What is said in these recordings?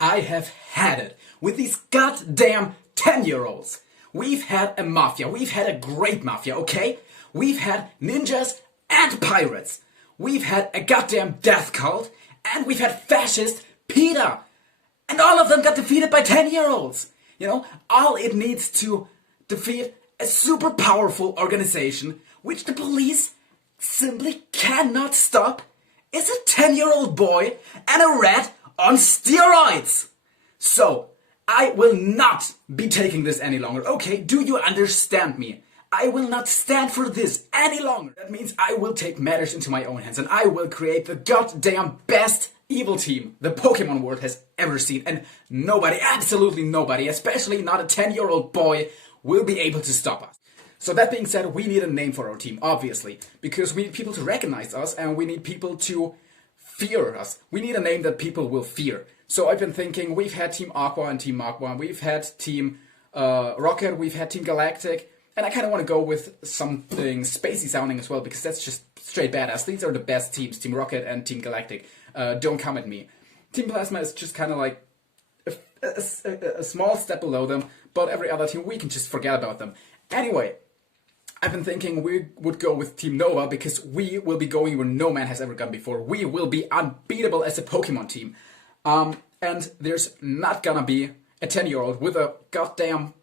I have had it with these goddamn 10-year-olds. We've had a mafia. We've had a great mafia, okay? We've had ninjas and pirates. We've had a goddamn death cult. And we've had fascist PETA. And all of them got defeated by 10-year-olds. You know, all it needs to defeat a super powerful organization, which the police simply cannot stop, is a 10-year-old boy and a rat on steroids. So, I will not be taking this any longer. Okay, do you understand me? I will not stand for this any longer. That means I will take matters into my own hands and I will create the goddamn best evil team the Pokemon world has ever seen. And nobody, absolutely nobody, especially not a 10-year-old boy, will be able to stop us. So that being said, we need a name for our team, obviously, because we need people to recognize us and we need people to fear us. We need a name that people will fear. So I've been thinking, we've had Team Aqua and Team Magma, we've had Team Rocket, we've had Team Galactic, and I kind of want to go with something spacey sounding as well, because that's just straight badass. These are the best teams, Team Rocket and Team Galactic. Don't come at me. Team Plasma is just kind of like a small step below them, but every other team, we can just forget about them. Anyway, I've been thinking we would go with Team Nova because we will be going where no man has ever gone before. We will be unbeatable as a Pokemon team. And there's not gonna be a 10-year-old with a goddamn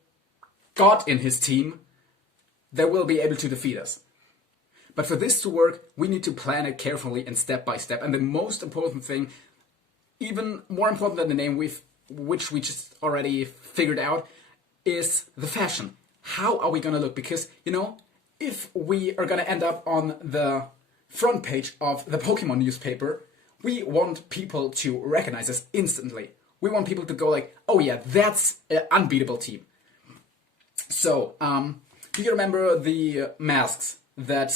god in his team that will be able to defeat us. But for this to work, we need to plan it carefully and step by step. And the most important thing, even more important than the name, which we just already figured out, is the fashion. How are we gonna look? Because, you know, if we are gonna end up on the front page of the Pokemon newspaper, we want people to recognize us instantly. We want people to go like, oh yeah, that's an unbeatable team. So, do you remember the masks that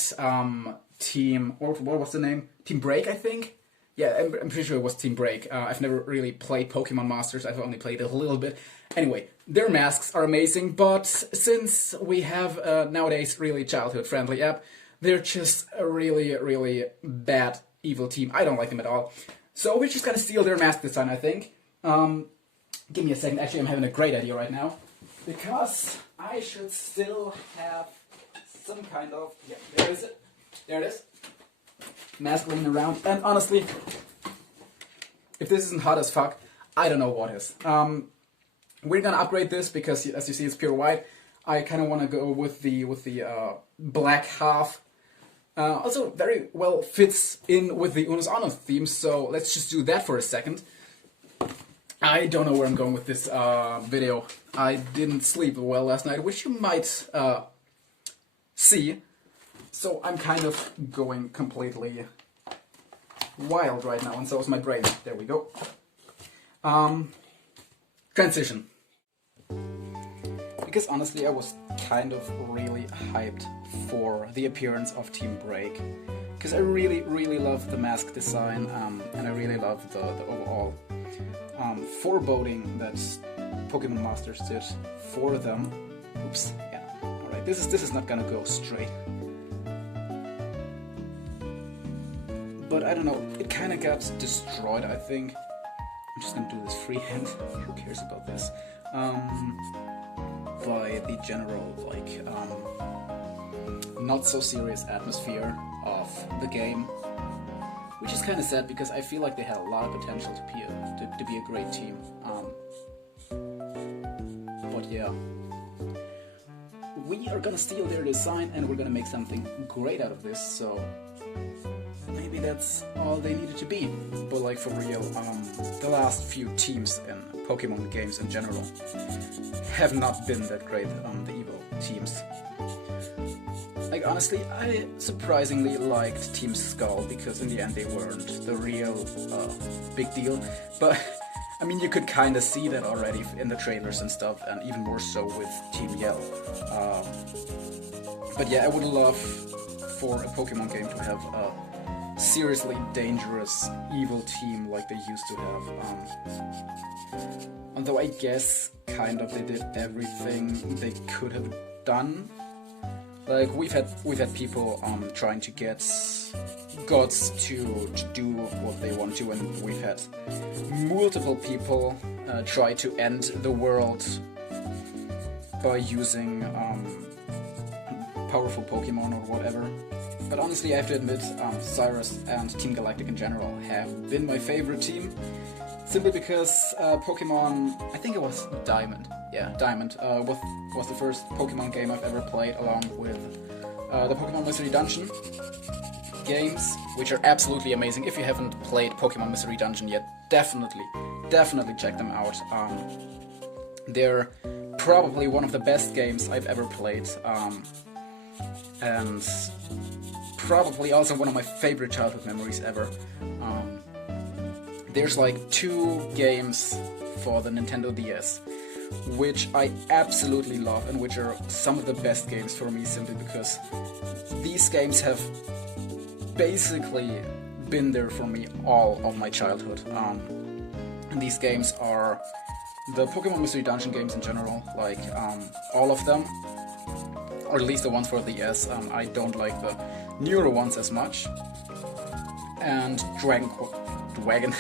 Team, what was the name? Team Break, I think? Yeah, I'm pretty sure it was Team Break. I've never really played Pokemon Masters, I've only played it a little bit. Anyway, their masks are amazing, but since we have nowadays really childhood-friendly app, they're just a really, really bad evil team. I don't like them at all. So we're just gonna steal their mask design, I think. Give me a second. Actually, I'm having a great idea right now. Because I should still have some kind of... Yeah, there is it. There it is. Mask laying around. And honestly, if this isn't hot as fuck, I don't know what is. We're gonna upgrade this because, as you see, it's pure white. I kind of want to go with the black half. Also, very well fits in with the Unus Annus theme, so let's just do that for a second. I don't know where I'm going with this video. I didn't sleep well last night, which you might see. So I'm kind of going completely wild right now, and so is my brain. There we go. Transition. Because honestly, I was kind of really hyped for the appearance of Team Break. Because I really, really love the mask design, and I really love the overall foreboding that Pokemon Masters did for them. Oops, yeah, alright, this is not gonna go straight. But I don't know, it kinda got destroyed, I think. I'm just gonna do this freehand, who cares about this? By the general, like, not so serious atmosphere of the game. Which is kind of sad because I feel like they had a lot of potential to be a great team. But yeah, we are gonna steal their design and we're gonna make something great out of this. So maybe that's all they needed to be. But like for real, the last few teams in Pokemon games in general have not been that great. The evil teams. Like, honestly, I surprisingly liked Team Skull, because in the end they weren't the real big deal. But, I mean, you could kind of see that already in the trailers and stuff, and even more so with Team Yell. But yeah, I would love for a Pokemon game to have a seriously dangerous evil team like they used to have. Although I guess, kind of, they did everything they could have done. Like, we've had people trying to get gods to do what they want to, and we've had multiple people try to end the world by using powerful Pokemon or whatever. But honestly, I have to admit, Cyrus and Team Galactic in general have been my favorite team, simply because Pokemon, I think it was Diamond, yeah, Diamond, was the first Pokemon game I've ever played, along with the Pokemon Mystery Dungeon games, which are absolutely amazing. If you haven't played Pokemon Mystery Dungeon yet, definitely check them out. They're probably one of the best games I've ever played, and probably also one of my favorite childhood memories ever. There's like 2 games for the Nintendo DS, which I absolutely love and which are some of the best games for me, simply because these games have basically been there for me all of my childhood. And these games are the Pokemon Mystery Dungeon games in general, like all of them, or at least the ones for the DS. I don't like the newer ones as much. And Dragon Quest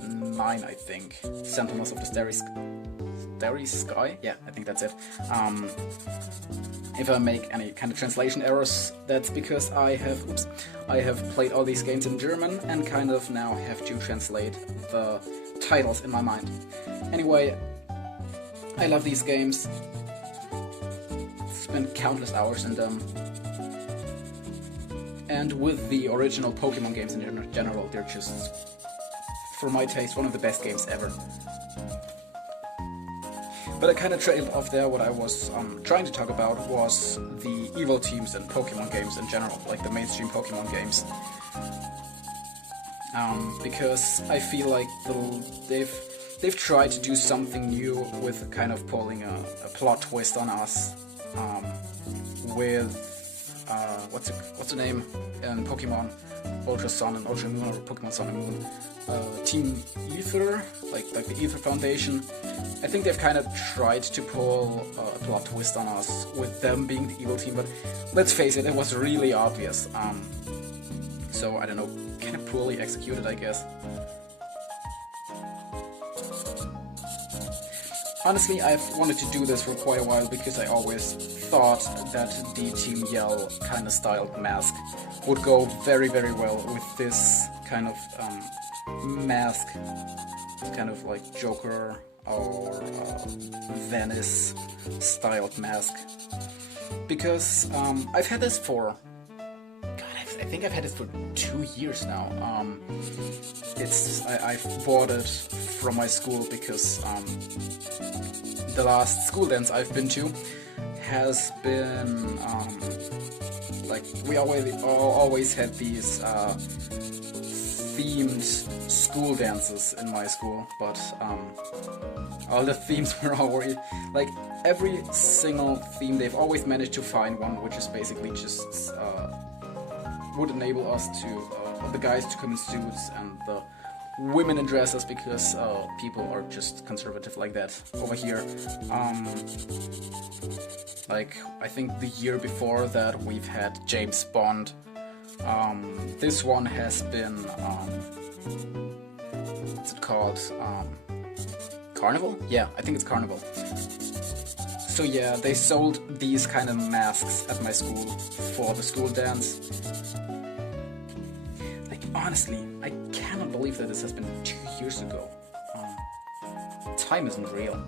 9, I think. Sentinels of the Starry Sky? Yeah, I think that's it. If I make any kind of translation errors, that's because I have played all these games in German and kind of now have to translate the titles in my mind. Anyway, I love these games. Spent countless hours in them. And with the original Pokemon games in general, they're just, for my taste, one of the best games ever. But I kind of trailed off there. What I was trying to talk about was the evil teams and Pokemon games in general, like the mainstream Pokemon games. Because I feel like they've tried to do something new with kind of pulling a plot twist on us. With what's the name in Pokemon Ultra Sun and Ultra Moon, or Pokemon Sun and Moon? Team Ether, like the Ether Foundation. I think they've kind of tried to pull a plot twist on us with them being the evil team, but let's face it, it was really obvious. So I don't know, kind of poorly executed, I guess. Honestly, I've wanted to do this for quite a while because I always thought that the Team Yell kind of styled mask would go very, very well with this kind of mask, kind of like Joker or Venice styled mask. Because I've had this for, I think I've had it for 2 years now. I've bought it from my school because the last school dance I've been to has been like we always had these themed school dances in my school, but all the themes were already like every single theme they've always managed to find one which is basically just would enable us to the guys to come in suits and the women in dresses, because people are just conservative like that over here. Like I think the year before that we've had James Bond. This one has been what's it called? Carnival? Yeah, I think it's Carnival. So yeah, they sold these kind of masks at my school for the school dance. Like honestly, I cannot believe that this has been 2 years ago. Time isn't real.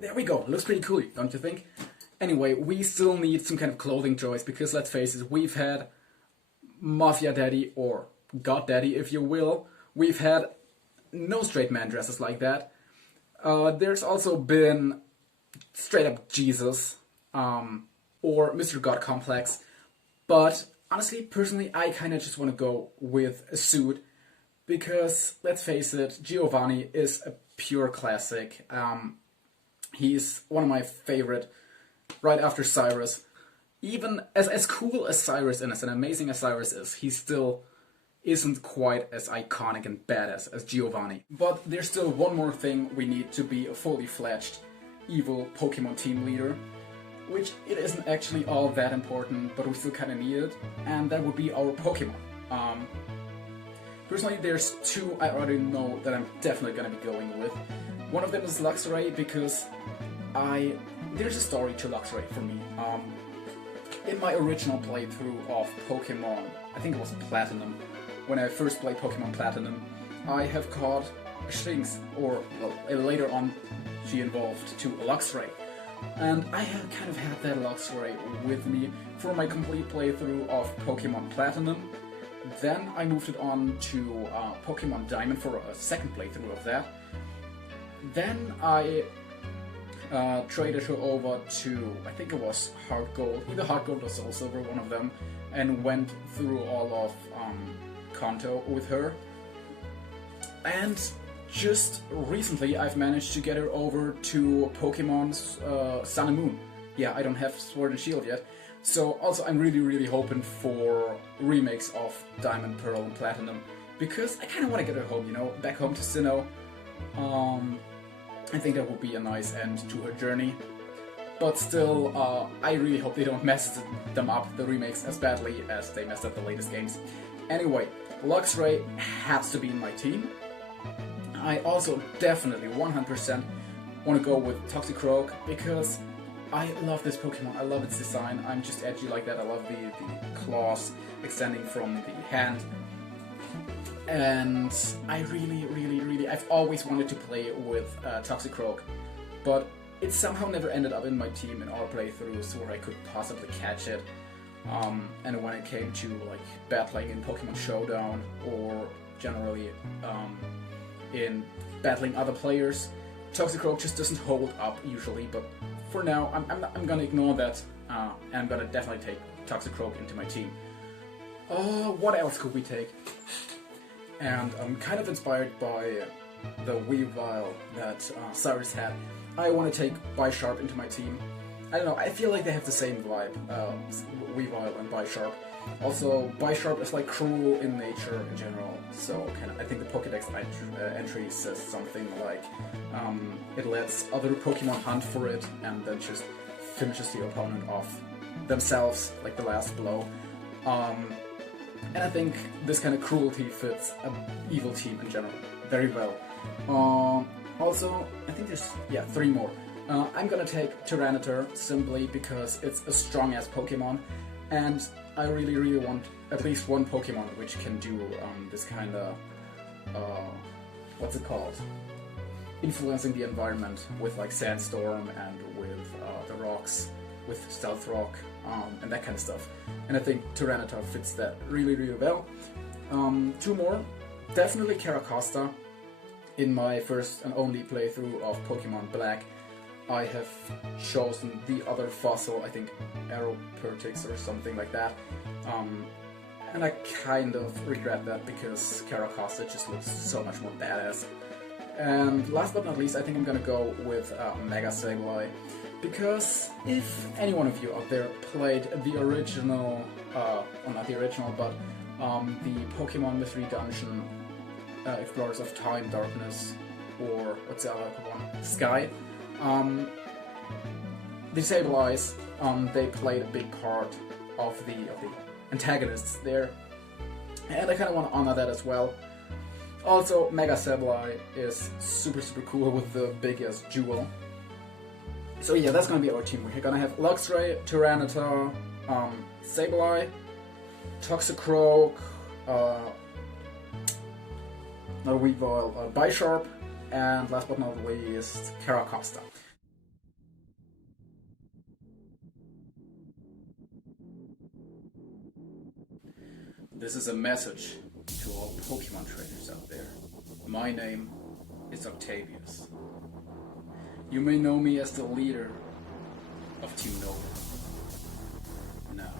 There we go, looks pretty cool, don't you think? Anyway, we still need some kind of clothing choice, because let's face it, we've had Mafia Daddy, or God Daddy if you will. We've had no straight man dresses like that. There's also been straight up Jesus, or Mr. God Complex. But honestly, personally, I kind of just want to go with a suit, because let's face it, Giovanni is a pure classic. He's one of my favorite, right after Cyrus. Even as cool as Cyrus and as an amazing as Cyrus is, he still isn't quite as iconic and badass as Giovanni. But there's still one more thing we need to be fully fledged, evil Pokemon team leader, which it isn't actually all that important, but we still kind of need it, and that would be our Pokemon. Personally, there's two I already know that I'm definitely gonna be going with. One of them is Luxray, because there's a story to Luxray for me. In my original playthrough of Pokemon, I think it was Platinum, when I first played Pokemon Platinum, I have caught a Shinx, or well, later on she evolved to a Luxray. And I have kind of had that Luxray with me for my complete playthrough of Pokemon Platinum. Then I moved it on to Pokemon Diamond for a second playthrough of that. Then I traded her over to, I think it was Heart Gold, either Heart Gold or Soul Silver, one of them, and went through all of Kanto with her. And just recently I've managed to get her over to Pokemon's Sun and Moon. Yeah, I don't have Sword and Shield yet. So also I'm really hoping for remakes of Diamond, Pearl and Platinum, because I kind of want to get her home, you know, back home to Sinnoh. I think that would be a nice end to her journey. But still, I really hope they don't mess them up, the remakes, as badly as they messed up the latest games. Anyway, Luxray has to be in my team. I also definitely 100% want to go with Toxicroak, because I love this Pokemon, I love its design, I'm just edgy like that, I love the claws extending from the hand. And I really, I've always wanted to play with Toxicroak, but it somehow never ended up in my team in all playthroughs where I could possibly catch it. And when it came to like battling in Pokemon Showdown, or generally in battling other players, Toxicroak just doesn't hold up usually. But for now, I'm gonna ignore that, and I'm gonna definitely take Toxicroak into my team. What else could we take? And I'm kind of inspired by the Weavile that Cyrus had. I want to take Bisharp into my team. I don't know, I feel like they have the same vibe, Weavile and Bisharp. Also, Bisharp is like cruel in nature in general, so I think the Pokédex entry says something like it lets other Pokemon hunt for it and then just finishes the opponent off themselves, like the last blow. And I think this kind of cruelty fits an evil team in general very well. Also, I think there's, three more. I'm gonna take Tyranitar simply because it's a strong-ass Pokemon, and I really want at least one Pokemon which can do this kind of, what's it called? Influencing the environment with like Sandstorm and with the rocks, with Stealth Rock, and that kind of stuff. And I think Tyranitar fits that really well. Two more. Definitely Caracosta. In my first and only playthrough of Pokemon Black, I have chosen the other fossil, I think Aeropertix or something like that. And I kind of regret that because Caracosta just looks so much more badass. And last but not least, I think I'm gonna go with Mega Sableye, because if any one of you out there played the original, well not the original, but the Pokemon Mystery Dungeon, Explorers of Time, Darkness, or what's the other one? Sky. The Sableyes, they played a big part of the antagonists there, and I kind of want to honor that as well. Also, Mega Sableye is super cool with the biggest jewel. So yeah, that's gonna be our team. We're gonna have Luxray, Tyranitar, Sableye, Toxicroak, Weavile, Bisharp, and last but not least, Caracosta. This is a message to all Pokemon trainers out there. My name is Octavius. You may know me as the leader of Team Nova. Now,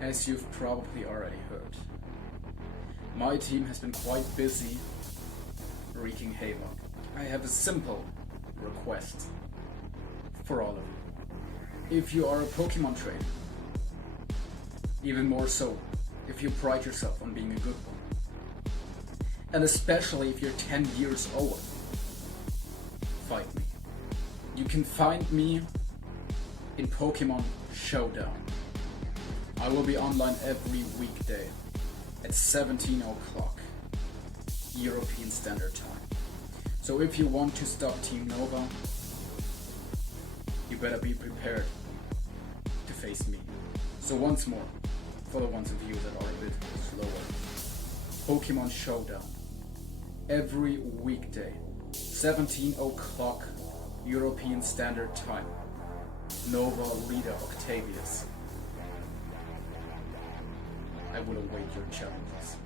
as you've probably already heard, my team has been quite busy wreaking havoc. I have a simple request for all of you. If you are a Pokemon trainer, even more so if you pride yourself on being a good one, and especially if you're 10 years old, fight You can find me in Pokémon Showdown. I will be online every weekday at 17 o'clock European Standard Time. So if you want to stop Team Nova, you better be prepared to face me. So once more, for the ones of you that are a bit slower, Pokémon Showdown every weekday, 17 o'clock European Standard Time. Nova leader Octavius. I will await your challenges.